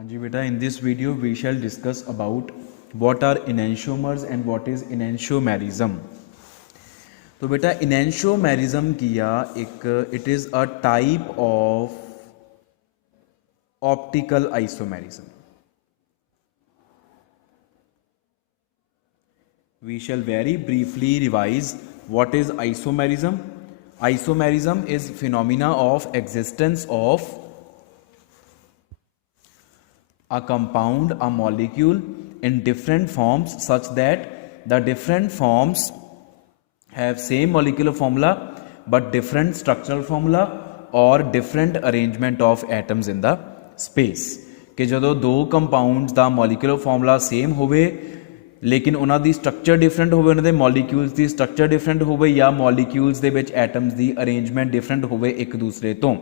हाँ जी बेटा, in this video we shall discuss about what are enantiomers and what is enantiomerism। तो बेटा enantiomerism किया एक it is a type of optical isomerism. We shall very briefly revise what is isomerism. Isomerism is phenomena of existence of a compound, a molecule in different forms such that the different forms have same molecular formula but different structural formula or different arrangement of atoms in the space। कि ਜਦੋਂ दो compounds ਦਾ molecular formula same ਹੋਵੇ लेकिन ਉਹਨਾਂ ਦੀ structure different ਹੋਵੇ, ਉਹਨਾਂ ਦੇ molecules ਦੀ structure different ਹੋਵੇ ਜਾਂ ਮੋਲੀਕਿਊਲਸ ਦੇ ਵਿੱਚ ਐਟਮਸ ਦੀ ਅਰੇਂਜਮੈਂਟ ਡਿਫਰੈਂਟ ਹੋਵੇ ਇੱਕ ਦੂਸਰੇ ਤੋਂ,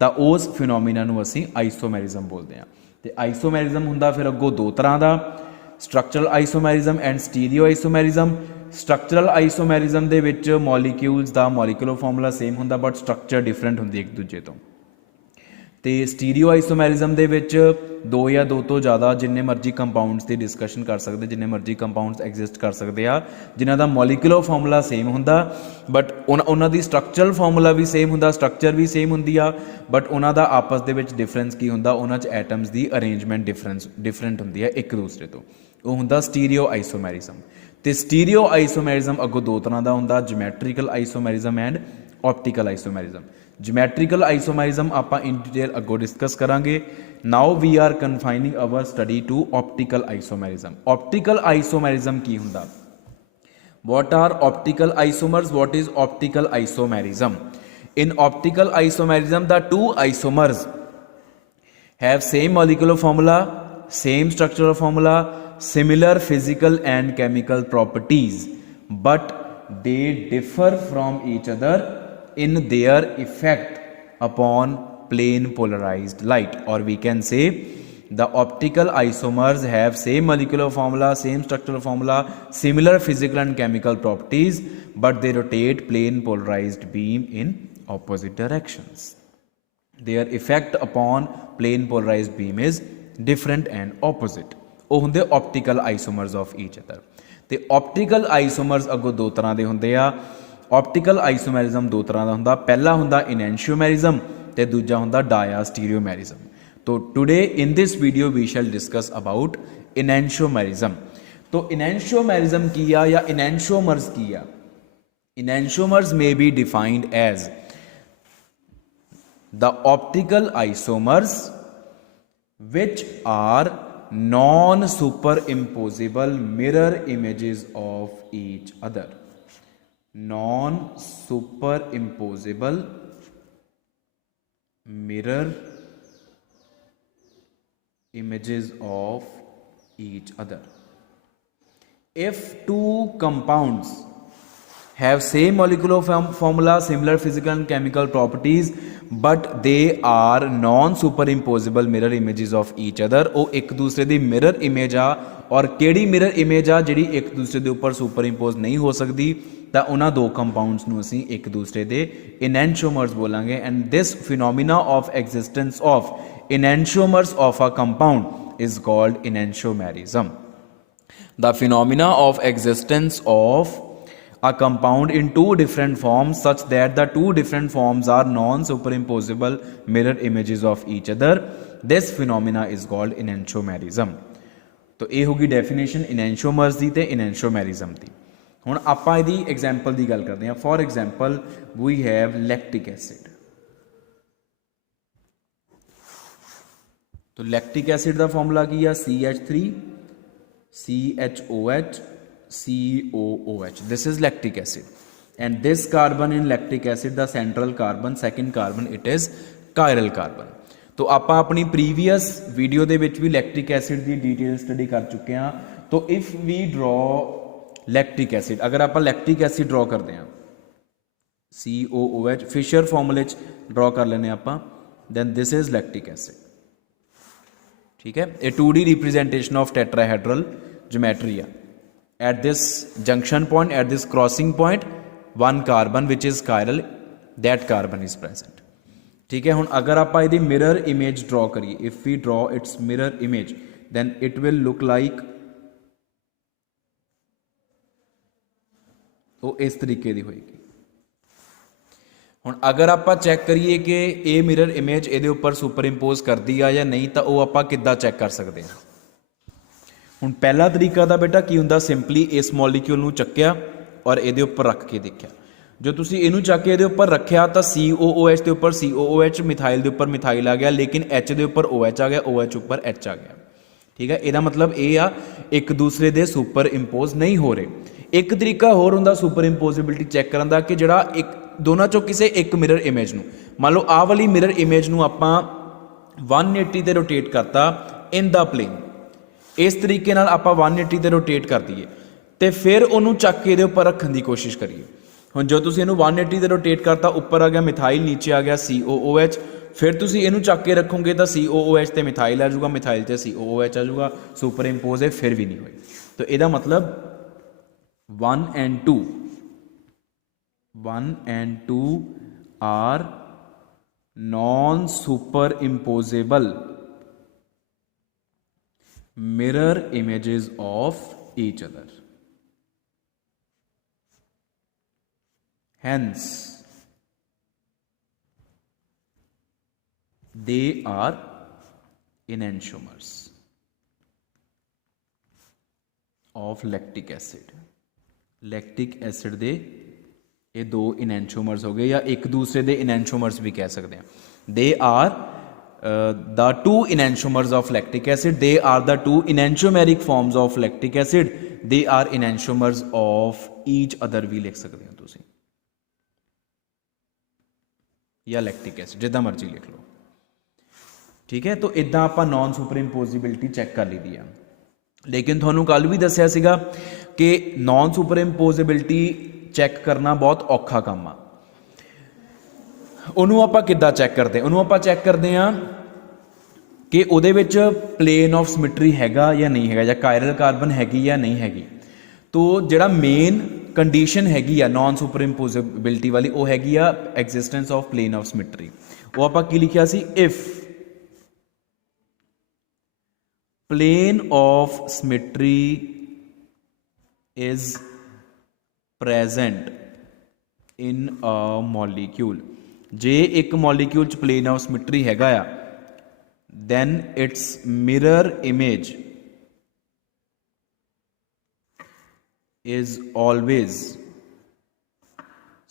ਤਾਂ ਉਸ ਫਿਨੋਮੀਨਾ ਨੂੰ ਅਸੀਂ ਆਈਸੋਮੈਰਿਜ਼ਮ ਬੋਲਦੇ ਹਾਂ। ਤੇ ਆਈਸੋਮੈਰਿਜ਼ਮ ਹੁੰਦਾ ਫਿਰ ਅੱਗੋਂ ਦੋ ਤਰ੍ਹਾਂ ਦਾ, ਸਟਰਕਚਰਲ ਆਈਸੋਮੈਰਿਜ਼ਮ ਐਂਡ ਸਟੀਰੀਓ ਆਈਸੋਮੈਰਿਜ਼ਮ। ਸਟਰਕਚਰਲ ਆਈਸੋਮੈਰਿਜ਼ਮ ਦੇ ਵਿੱਚ ਮੋਲੀਕਿਊਲਸ ਦਾ ਮੋਲੀਕੂਲਰ ਫਾਰਮੂਲਾ ਸੇਮ ਹੁੰਦਾ ਬਟ ਸਟਰਕਚਰ ਡਿਫਰੈਂਟ ਹੁੰਦੀ ਇੱਕ ਦੂਜੇ ਤੋਂ। ਤੇ ਸਟੀਰੀਓ ਆਈਸੋਮੈਰਿਜ਼ਮ ਦੇ ਵਿੱਚ ਦੋ ਜਾਂ ਦੋ ਤੋਂ ਜ਼ਿਆਦਾ ਜਿੰਨੇ ਮਰਜ਼ੀ ਕੰਪਾਊਂਡਸ ਦੀ ਡਿਸਕਸ਼ਨ ਕਰ ਸਕਦੇ, ਜਿੰਨੇ ਮਰਜ਼ੀ ਕੰਪਾਊਂਡਸ ਐਗਜ਼ਿਸਟ ਕਰ ਸਕਦੇ ਆ ਜਿਨ੍ਹਾਂ ਦਾ ਮੋਲੀਕੂਲਰ ਫਾਰਮੂਲਾ ਸੇਮ ਹੁੰਦਾ ਬਟ ਉਹਨਾਂ ਦੀ ਸਟਰਕਚਰਲ ਫਾਰਮੂਲਾ ਵੀ ਸੇਮ ਹੁੰਦਾ, ਸਟਰਕਚਰ ਵੀ ਸੇਮ ਹੁੰਦੀ ਆ ਬਟ ਉਹਨਾਂ ਦਾ ਆਪਸ ਦੇ ਵਿੱਚ ਡਿਫਰੈਂਸ ਕੀ ਹੁੰਦਾ, ਉਹਨਾਂ 'ਚ ਐਟਮਸ ਦੀ ਅਰੇਂਜਮੈਂਟ ਡਿਫਰੈਂਟ ਹੁੰਦੀ ਹੈ ਇੱਕ ਦੂਸਰੇ ਤੋਂ। ਉਹ ਹੁੰਦਾ ਸਟੀਰੀਓ ਆਈਸੋਮੈਰਿਜ਼ਮ। ਤੇ ਸਟੀਰੀਓ ਆਈਸੋਮੈਰਿਜ਼ਮ ਅੱਗੋਂ ਦੋ ਤਰ੍ਹਾਂ ਦਾ ਹੁੰਦਾ, geometrical isomerism and optical isomerism. Geometrical isomerism ਆਪਾਂ ਇਨ ਡਿਟੇਲ ਅੱਗੋਂ ਡਿਸਕਸ ਕਰਾਂਗੇ। Now we are confining our study to optical isomerism. Optical isomerism ਕੀ ਹੁੰਦਾ? what are optical isomers? what is optical isomerism? in optical isomerism the two isomers have same molecular formula, same structural formula, similar physical and chemical properties but they differ from each other in their effect upon plane polarized light, or we can say the optical isomers have same molecular formula, same structural formula, similar physical and chemical properties but they rotate plane polarized beam in opposite directions. Their effect upon plane polarized beam is different and opposite। ਉਹ ਹੁੰਦੇ optical isomers of each other। ਤੇ optical isomers ਅੱਗੋਂ ਦੋ ਤਰ੍ਹਾਂ ਦੇ ਹੁੰਦੇ ਆ। Optical isomerism दो तरह का होंदा, पहला होंदा इनैंशियोमेरिज्म ते दूजा होंदा डायास्टीरियोमेरिज्म। तो today in this video we shall discuss about enantiomerism. तो इनैंशियोमेरिज्म की या इनैंशियोमर्स की या enantiomers may be defined as the optical isomers which are non superimposable mirror images of each other। non superimposable mirror images of each other। if two compounds have same molecular formula, similar physical and chemical properties but they are non superimposable mirror images of each other। ਉਹ ਇੱਕ ਦੂਸਰੇ ਦੀ mirror image ਆ ਔਰ ਕਿਹੜੀ mirror image ਆ ਜਿਹੜੀ ਇੱਕ ਦੂਸਰੇ ਦੇ ਉੱਪਰ ਸੁਪਰ ਇੰਪੋਜ਼ ਨਹੀਂ ਹੋ ਸਕਦੀ, ਤਾਂ ਉਹਨਾਂ ਦੋ ਕੰਪਾਊਂਡਸ ਨੂੰ ਅਸੀਂ ਇੱਕ ਦੂਸਰੇ ਦੇ ਇਨੈਂਸ਼ੀਓਮਰਸ ਬੋਲਾਂਗੇ। And this phenomena of existence of enantiomers of a compound is called enantiomerism. the phenomena of existence of a compound in two different forms such that the two different forms are non superimposable mirror images of each other, this phenomena is called enantiomerism। तो ये होगी definition इनैंशियोमर्स दी ते इनैंशियोमेरिज्म दी। हुण आपां इहदी example दी गल करदे हां। For example we have lactic acid. तो लैक्टिक एसिड का फॉर्मूला की है CH3 CHOH COOH। this is lactic acid and this carbon in lactic acid the central carbon, second carbon it is chiral carbon। तो ਆਪਾਂ ਆਪਣੀ previous video ਦੇ ਵਿੱਚ ਵੀ lactic acid ਦੀ detail study कर चुके हैं। तो if we draw lactic acid, अगर आप lactic acid draw करते हैं COOH फिशर फॉर्मूले ड्रॉ कर लेने आप, then this is lactic acid। ठीक है, ए 2D representation of tetrahedral geometry है। at this junction point, at this crossing point, one carbon which is chiral, that carbon is present। ठीक है। हुण अगर आप इहदी मिरर इमेज ड्रॉ करिए, if we draw its mirror image then it will look like वो इस तरीके की होएगी। हुण अगर आप चैक करिए कि ये मिरर इमेज ये उपर सुपर इंपोज करती है या नहीं, तो वो आप किद्दां चैक कर सकते हैं। हुण पहला तरीका तो बेटा की हुंदा, सिंपली इस मॉलीक्यूल नूं चक्या और ये उपर रख के देखा। जो तुसीं इहनूं चक के ये उपर रखिया तो COOH के उपर COOH, मिथाइल के उपर मिथाइल आ गया, लेकिन H के उपर OH आ गया, OH उपर H आ गया। ठीक है, ਇਹਦਾ मतलब ये आ एक दूसरे दे सुपर इंपोज नहीं हो रहे। एक तरीका होर हुंदा सुपर इंपोजिबिलिटी चैक करन दा कि जिहड़ा एक दोनों चों किसी एक मिरर इमेज नूं, मान लो आह वाली मिरर इमेज नूं आपां 180 ते रोटेट करता इन द प्लेन, इस तरीके नाल आपां 180 ते रोटेट कर दईए ते फिर उहनूं चक के इहदे उपर रखण दी कोशिश करिए। हुण जो तुसीं इहनूं 180 ते रोटेट करता, उपर आ गया मिथाइल, नीचे आ गया COOH, फिर तुसीं इहनूं चक के रखोगे तो COOH ते मिथाइल आ जाऊगा, मिथाइल ते COOH आ जाऊगा, सुपर इंपोज है फिर भी नहीं होई। तो ਇਹਦਾ मतलब 1 and 2 are non superimposable mirror images of each other. Hence they are enantiomers of lactic acid. Lactic acid दे ये दो इनैंशोमर्स हो गए, या एक दूसरे दे इनैंशोमर्स भी कह सकते हैं। They are the two enantiomers of lactic acid, they are the two enantiomeric forms of lactic acid, they are enantiomers of each other भी लिख सकते हो तुसीं, या लैक्टिक एसिड जिदा मर्जी लिख लो। ठीक है, तो इदा आप नॉन सुपर इंपोजिबिलिटी चैक कर ली दी है। लेकिन थोनों कल भी दसिया सीगा कि नॉन सुपर इंपोजिबिलिटी चैक करना बहुत औखा काम आ। उन्होंने आप किद्दां चैक करते हैं, उन्होंने आप चैक करते हैं कि उहदे विच प्लेन ऑफ सिमिट्री हैगा या नहीं हैगा, या कायरल कार्बन हैगी या नहीं हैगी। तो जिहड़ा मेन कंडीशन हैगी आ नॉन सुपर इंपोजिबिलिटी वाली, वो हैगी आ existence of plane of symmetry. वो आप की लिखिया सी, if plane of symmetry is present in a molecule, जे एक मॉलीक्यूल च plane of symmetry हैगा आ, then its mirror image is always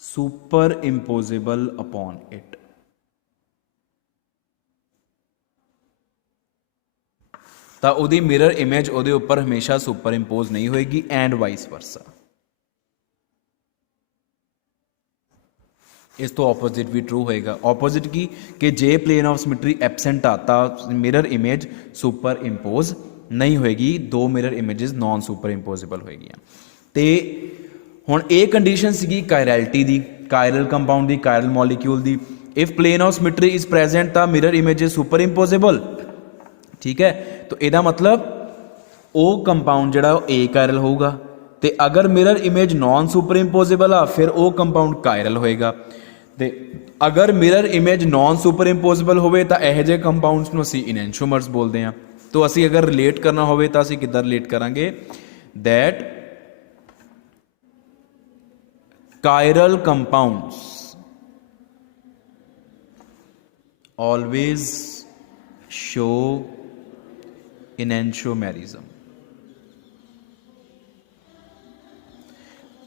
superimposable upon it। तो ਉਹਦੀ मिरर इमेज ਉਹਦੇ ਉੱਪਰ हमेशा सुपर इंपोज नहीं होएगी, एंड वाइस वर्सा। इस तो ऑपोजिट भी ट्रू होएगा। ऑपोजिट की कि जे प्लेन ऑफ सिमिट्री एबसेंट आता, मिरर इमेज सुपर इंपोज नहीं होएगी, दो mirror images non superimposable होएगियां। तो हुण ये कंडीशन सीगी कायरैलिटी दी, कायरल कंपाउंड दी, कायरल मॉलीक्यूल दी। If plane of symmetry is present तो mirror image is superimposable. ठीक है, तो यदा मतलब वो कंपाउंड जिहड़ा ए कायरल होगा, तो अगर मिरर इमेज नॉन सुपर इंपोजिबल आ फिर वो कंपाउंड कायरल होएगा। तो अगर मिरर इमेज नॉन सुपर इंपोजिबल होवे तो यह जे कंपाउंड्स नूं असीं इनैंशोमर्स बोलते हैं। तो असीं अगर रिलेट करना होवे तो असीं किद्दां रिलेट करांगे, that chiral compounds always show enantiomerism.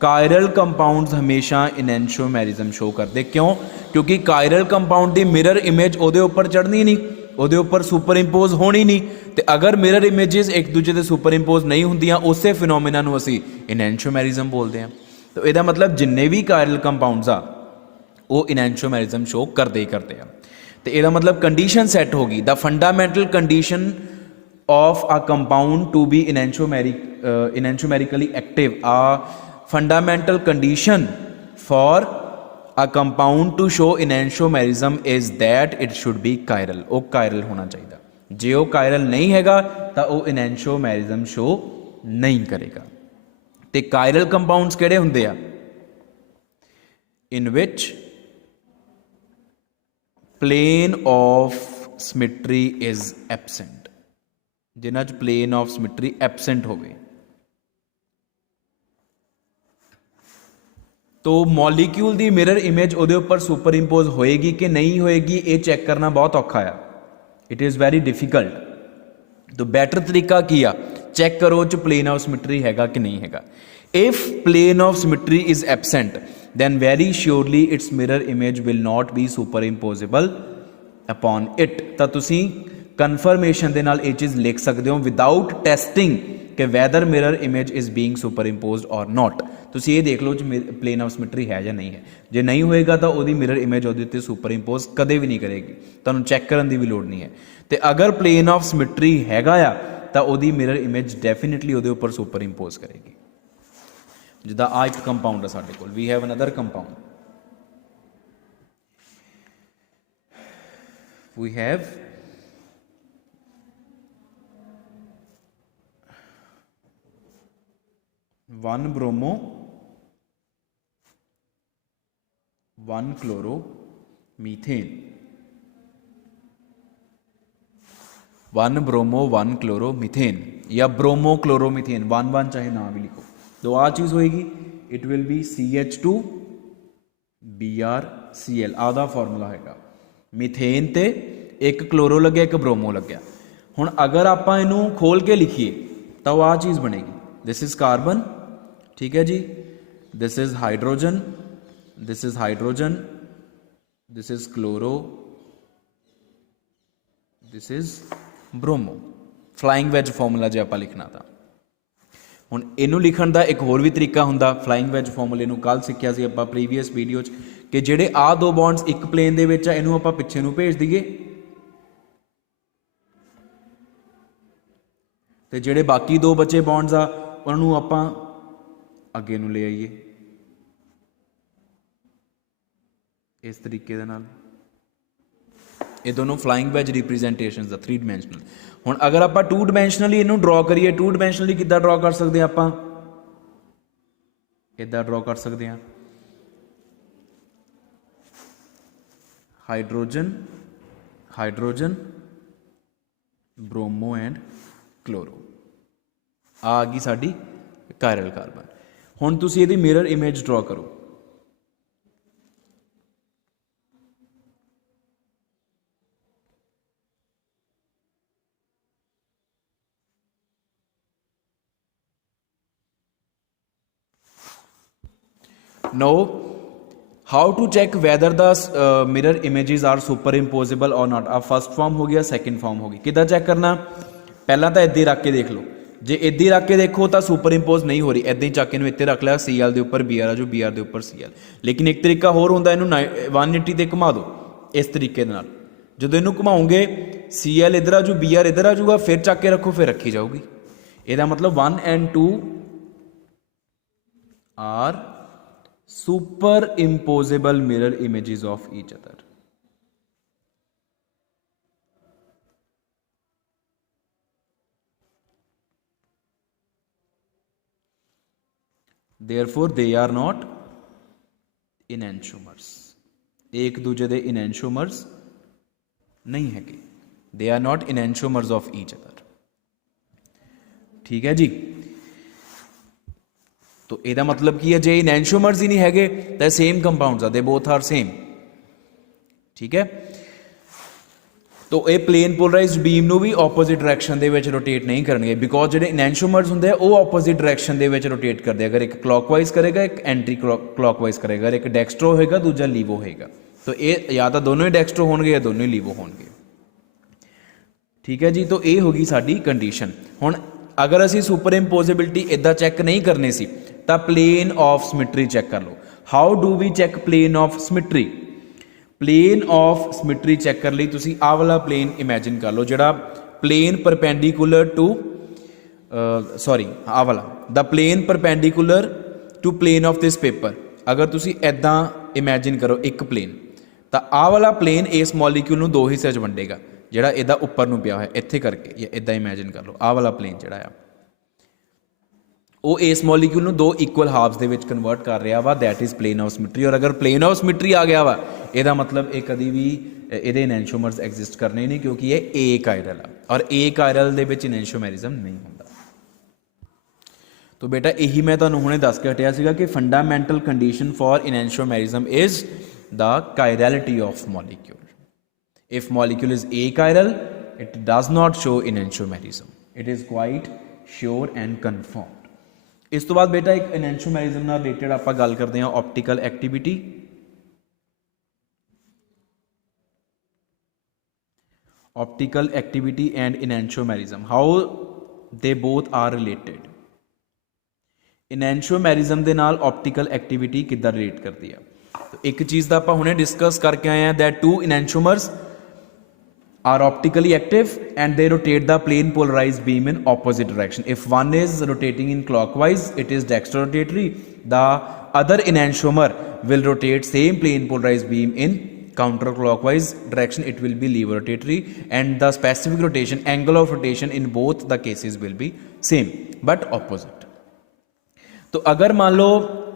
Chiral compounds हमेशा इनैंशोमेरिज्म शो करते, क्यों? क्योंकि कायरल कंपाउंड की मिरर इमेज ਉਹਦੇ ਉੱਪਰ चढ़नी नहीं, ਉਹਦੇ ਉੱਪਰ सुपर इंपोज होनी नहीं। तो अगर मिरर इमेजेस एक दूजे से सुपर इंपोज नहीं होंदियां, उसे फिनोमिना नूं असीं इनैंशोमेरिज्म बोलते हैं। तो ਇਹਦਾ मतलब जिन्ने भी कायरल कंपाउंड्स आ वो इनैंशोमेरिज्म शो करते ही करते हैं। तो ਇਹਦਾ मतलब कंडीशन सैट होगी, the fundamental condition of a compound to be enantiomerically active, a fundamental condition for a compound to show enantiomerism is that it should be chiral। वो chiral होना चाहिए। जे वो chiral नहीं हैगा तो वो enantiomerism show नहीं करेगा। ते chiral compounds किहड़े हुंदे आ? in which plane of symmetry is absent, जिन्हां च प्लेन ऑफ सिमेट्री एबसेंट होवे तो मॉलीक्यूल दी मिरर इमेज उहदे उपर सुपर इंपोज होएगी कि नहीं होएगी, ये चैक करना बहुत औखा है। It is very difficult. तो बैटर तरीका की आ, चैक करो च प्लेन ऑफ सिमेट्री हैगा कि नहीं हैगा। If plane of symmetry is absent then very surely its mirror image will not be superimposable upon it। ਤਾਂ ਤੁਸੀਂ ਕਨਫਰਮੇਸ਼ਨ ਦੇ ਨਾਲ ਇਹ ਚੀਜ਼ ਲਿਖ ਸਕਦੇ ਹੋ ਵਿਦਾਊਟ ਟੈਸਟਿੰਗ ਕਿ whether mirror image is being superimposed or not. ਤੁਸੀਂ ਇਹ ਦੇਖ ਲਓ ਕਿ ਪਲੇਨ ਆਫ ਸਿਮੈਟਰੀ ਹੈ ਜਾਂ ਨਹੀਂ ਹੈ। ਜੇ ਨਹੀਂ ਹੋਏਗਾ ਤਾਂ ਉਹਦੀ ਮਿਰਰ ਇਮੇਜ ਉਹਦੇ ਉੱਤੇ ਸੁਪਰਇੰਪੋਜ਼ ਕਦੇ ਵੀ ਨਹੀਂ ਕਰੇਗੀ, ਤੁਹਾਨੂੰ ਚੈੱਕ ਕਰਨ ਦੀ ਵੀ ਲੋੜ ਨਹੀਂ ਹੈ। ਤੇ ਅਗਰ ਪਲੇਨ ਆਫ ਸਿਮੈਟਰੀ ਹੈਗਾ ਆ ਤਾਂ ਉਹਦੀ ਮਿਰਰ ਇਮੇਜ ਡੈਫੀਨਿਟਲੀ ਉਹਦੇ ਉੱਪਰ ਸੁਪਰਇੰਪੋਜ਼ ਕਰੇਗੀ। ਜਿੱਦਾਂ ਆ ਇੱਕ ਕੰਪਾਊਂਡ ਹੈ ਸਾਡੇ ਕੋਲ, we have another compound, we have 1 bromo 1 chloro methane, 1 bromo 1 chloro methane या ब्रोमो क्लोरोमीथेन, 1 चाहे ना भी लिखो। तो आ चीज़ होएगी, it will be CH2 BrCl, आदा फॉर्मूला हैगा। मीथेन ते एक क्लोरो लग्या एक ब्रोमो लग्या। हुण अगर आप इनू खोल के लिखिए तो आ चीज़ बनेगी, दिस इज कार्बन, ठीक है जी, this is hydrogen, this is hydrogen, this is chloro, this is bromo. Flying wedge formula जे आप लिखना था। ਹੁਣ ਇਹਨੂੰ ਲਿਖਣ ਦਾ ਇੱਕ ਹੋਰ ਵੀ ਤਰੀਕਾ ਹੁੰਦਾ, ਫਲਾਈਂਗ ਵੈਜ ਫਾਰਮੂਲੇ ਨੂੰ ਕੱਲ ਸਿੱਖਿਆ ਸੀ ਆਪਾਂ ਪ੍ਰੀਵੀਅਸ ਵੀਡੀਓ 'ਚ, ਕਿ ਜਿਹੜੇ ਆਹ ਦੋ ਬੌਂਡਸ ਇੱਕ ਪਲੇਨ ਦੇ ਵਿੱਚ ਆ ਇਹਨੂੰ ਆਪਾਂ ਪਿੱਛੇ ਨੂੰ ਭੇਜ ਦਈਏ ਤੇ ਜਿਹੜੇ ਬਾਕੀ ਦੋ ਬਚੇ ਬੌਂਡਸ ਆ ਉਹਨਾਂ ਨੂੰ ਆਪਾਂ ਅੱਗੇ ਨੂੰ ਲੈ ਆਈਏ ਇਸ ਤਰੀਕੇ ਦੇ ਨਾਲ। ਇਹ ਦੋਨੋਂ ਫਲਾइंग ਵੈਜ रिप्रेजेंटेशनस ਦਾ 3 ਡਾਇਮੈਂਸ਼ਨਲ। ਹੁਣ ਅਗਰ ਆਪਾਂ 2 ਡਾਇਮੈਂਸ਼ਨਲੀ ਇਹਨੂੰ ਡਰਾ ਕਰੀਏ, 2 ਡਾਇਮੈਂਸ਼ਨਲੀ ਕਿੱਦਾਂ ਡਰਾ ਕਰ ਸਕਦੇ ਆਪਾਂ, ਇੱਦਾਂ ਡਰਾ ਕਰ ਸਕਦੇ ਹਾਂ, ਹਾਈਡਰੋਜਨ ਹਾਈਡਰੋਜਨ ਬ੍ਰੋਮੋ ਐਂਡ ਕਲੋਰੋ, ਆ ਗਈ ਸਾਡੀ ਕਾਇਰਲ ਕਾਰਬਨ। ਹੁਣ ਤੁਸੀਂ ਇਹਦੀ ਮਿਰਰ ਇਮੇਜ ਡਰਾ ਕਰੋ। Now, how to check whether the mirror images are superimposable or not। अब फर्स्ट फॉर्म हो गया, सेकंड फॉर्म हो गई। किदा चेक करना, पहला तो इद्दां रख के देख लो, जे इद्दां रख के देखो तो सुपरइंपोज नहीं हो रही, इद्दां ही चक के इत्ते रख लिया, Cl के उपर Br आ जाओ, Br के उपर Cl। लेकिन एक तरीका होर हुंदा, इनू 180 ते घुमा दो इस तरीके दे नाल। जदों इनू घुमाओगे Cl इधर आ जाऊ, Br इधर आ जाऊगा, फिर चक के रखो, फिर रखी जाऊगी। इहदा मतलब 1 and 2 are superimposable mirror images of each other। therefore they are not enantiomers, एक दूजे दे enantiomers नहीं है कि they are not enantiomers of each other। ठीक है जी। तो ਇਹਦਾ मतलब ਕੀ ਹੈ, ਜੇ ਇਨੈਂਸ਼ੋਮਰਸ ਹੀ ਨਹੀਂ ਹੈਗੇ ਤਾਂ ਸੇਮ ਕੰਪਾਊਂਡਸ ਆ, ਦੇ ਬੋਥ ਆਰ ਸੇਮ। ਠੀਕ ਹੈ। तो ਇਹ ਪਲੇਨ ਪੋਲਰਾਈਜ਼ਡ ਬੀਮ ਨੂੰ ਵੀ ਆਪੋਜ਼ਿਟ ਡਾਇਰੈਕਸ਼ਨ ਦੇ ਵਿੱਚ ਰੋਟੇਟ ਨਹੀਂ ਕਰਨਗੇ, ਬਿਕੋਜ਼ ਜਿਹੜੇ ਇਨੈਂਸ਼ੋਮਰਸ ਹੁੰਦੇ ਆ ਉਹ ਆਪੋਜ਼ਿਟ ਡਾਇਰੈਕਸ਼ਨ ਦੇ ਵਿੱਚ ਰੋਟੇਟ ਕਰਦੇ ਆ। ਅਗਰ ਇੱਕ ਕਲੌਕਵਾਈਜ਼ ਕਰੇਗਾ, ਇੱਕ ਐਂਟੀ ਕਲੌਕਵਾਈਜ਼ ਕਰੇਗਾ, ਇੱਕ ਡੈਕਸਟਰੋ ਹੋਏਗਾ, ਦੂਜਾ ਲੀਵੋ ਹੋਏਗਾ। तो ਇਹ ਜਾਂ ਤਾਂ ਦੋਨੋਂ ਹੀ ਡੈਕਸਟਰੋ ਹੋਣਗੇ ਜਾਂ ਦੋਨੋਂ ਹੀ ਲੀਵੋ ਹੋਣਗੇ। ਠੀਕ ਹੈ ਜੀ। तो ਇਹ ਹੋ ਗਈ ਸਾਡੀ ਕੰਡੀਸ਼ਨ। ਹੁਣ अगर असी सुपर इंपोजिबिलिटी इदा चैक नहीं करनी सी तो प्लेन ऑफ सिमेट्री चैक कर लो। How do we check plane of symmetry. Plane of symmetry check कर ली तुसी आ वाला प्लेन इमेजिन कर लो, जिहड़ा प्लेन परपेंडिकुलर टू सॉरी आ वाला the plane perpendicular to plane of this paper. अगर तुसी इदा इमेजिन करो एक प्लेन, तो आ वाला प्लेन इस मॉलीक्यूल नूं दो हिस्से च वंडेगा, ਜਿਹੜਾ ਇਹਦਾ ਉੱਪਰ ਨੂੰ ਪਿਆ ਹੋਇਆ ਇੱਥੇ ਕਰਕੇ, ਜਾਂ ਇੱਦਾਂ ਇਮੈਜਿਨ ਕਰ ਲਓ। ਆਹ ਵਾਲਾ ਪਲੇਨ ਜਿਹੜਾ ਆ ਉਹ ਇਸ ਮੋਲੀਕਿਊਲ ਨੂੰ ਦੋ ਇਕੁਅਲ ਹਾਫਸ ਦੇ ਵਿੱਚ ਕਨਵਰਟ ਕਰ ਰਿਹਾ ਵਾ, that is plane of symmetry. ਔਰ ਅਗਰ ਪਲੇਨ ਆਫ ਸਿਮਟਰੀ ਆ ਗਿਆ ਵਾ, ਇਹਦਾ ਮਤਲਬ ਇਹ ਕਦੀ ਵੀ ਇਹਦੇ ਇਨੈਂਸ਼ੀਓਮਰਸ ਐਗਜ਼ਿਸਟ ਕਰਨੇ ਨਹੀਂ, ਕਿਉਂਕਿ ਇਹ ਏ ਕਾਇਰਲ ਆ ਔਰ ਏ ਕਾਇਰਲ ਦੇ ਵਿੱਚ ਇਨੈਂਸ਼ੀਓਮੈਰਿਜ਼ਮ ਨਹੀਂ ਹੁੰਦਾ। तो बेटा यही मैं तुहानूं हुणे दस के हटिया सीगा कि fundamental condition for enantiomerism is the chirality of molecule. If molecule is achiral it does not show enantiomerism, it is quite sure and confirmed. इस तो बाद बेटा एक इनैंशियोमैरिज्म नाल रिलेटेड आपां गल करते हैं optical activity. Optical activity and enantiomerism, how they both are related. Enantiomerism के नाल ऑप्टिकल एक्टिविटी किद्दां रिलेट करती है। तो एक चीज़ का आपां हुणे डिस्कस करके आए हैं that two enantiomers are optically active and they rotate the plane polarized beam in opposite direction. If one is rotating in clockwise it is dextrorotatory, the other enantiomer will rotate same plane polarized beam in counterclockwise direction, it will be lever rotatory and the specific rotation angle of rotation in both the cases will be same but opposite। तो अगर मान लो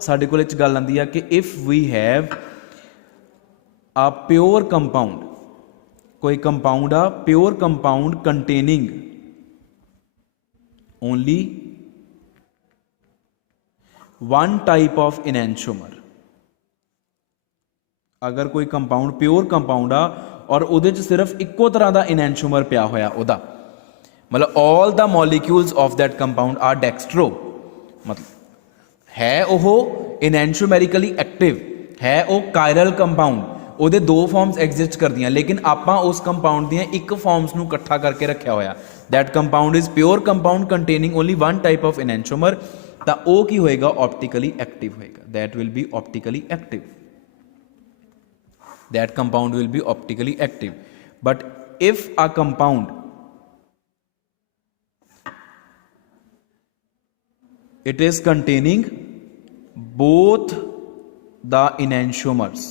साडे कोल etch गल आंदी है कि if we have a pure compound, कोई compound आ pure compound containing only one type of enantiomer. अगर कोई कंपाउंड प्योर कंपाउंड आ और उहदे च सिर्फ इक्को तरह का इनैंशियोमर पिया होया, उहदा मतलब all the molecules of that compound are dextro, मतलब है वो इनैंशियोमैरिकली एक्टिव, है वो कायरल कंपाउंड, उहदे दो फॉर्म्स एग्जिस्ट करदियां, लेकिन आपां उस कंपाउंड दियां एक फॉर्म्स नूं इकट्ठा करके रखा होया। That compound is pure compound containing only one type of enantiomer, तो वो की होएगा ऑप्टिकली एक्टिव होएगा, that will be optically active, that compound will be optically active। but if a compound it is containing both the enantiomers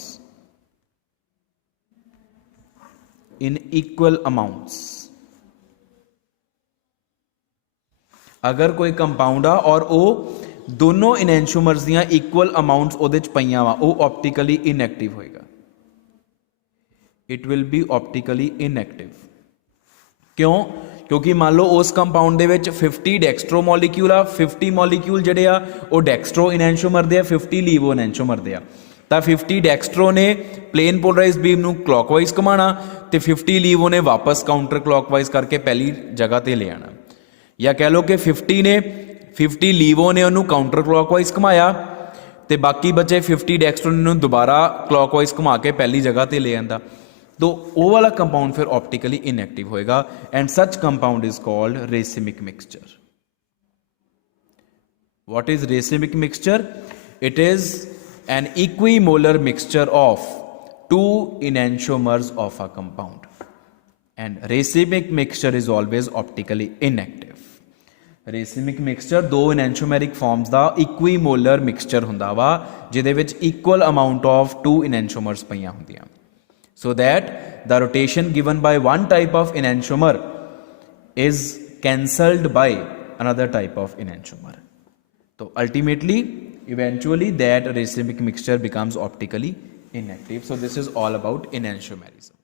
in equal amounts, अगर कोई compound आ और वो दोनों इनैंशियोमर्स दियां इक्वल अमाउंट्स उहदे च पईयां वा, वो ऑप्टिकली इनएक्टिव होएगा, it will be optically inactive. क्यों? क्योंकि मान लो उस कंपाउंड दे विच 50 डेक्सट्रो मॉलिक्यूल आ, 50 मॉलिक्यूल जिहड़े आ वो डेक्सट्रो इनैंशियोमर दे आ, 50 लीवो इनैंशियोमर दे आ। तो 50 डेक्सट्रो ने प्लेन पोलराइज्ड बीम नूं क्लॉकवाइज घुमाना ते 50 लीवो ने वापस काउंटर क्लॉकवाइज करके पहली जगह ते ले आना, या कह लो कि 50 लीवो ने उन्होंने काउंटर क्लॉकवाइज घुमाया तो बाकी बचे 50 डेक्सट्रो ने दोबारा क्लॉकवाइज घुमा के पहली जगह ते ले आंदा, तो वो वाला कंपाउंड फिर ऑप्टिकली इनएक्टिव होएगा and such compound is called racemic mixture. What is racemic mixture? It is an equimolar mixture of two enantiomers of a compound, and racemic mixture is always optically inactive। Racemic mixture दो enantiomeric forms का equimolar mixture हुंदा वा, जिहदे विच equal amount of two enantiomers पईयां हुंदियां, so that the rotation given by one type of enantiomer is cancelled by another type of enantiomer। So ultimately, eventually that racemic mixture becomes optically inactive। So this is all about enantiomerism।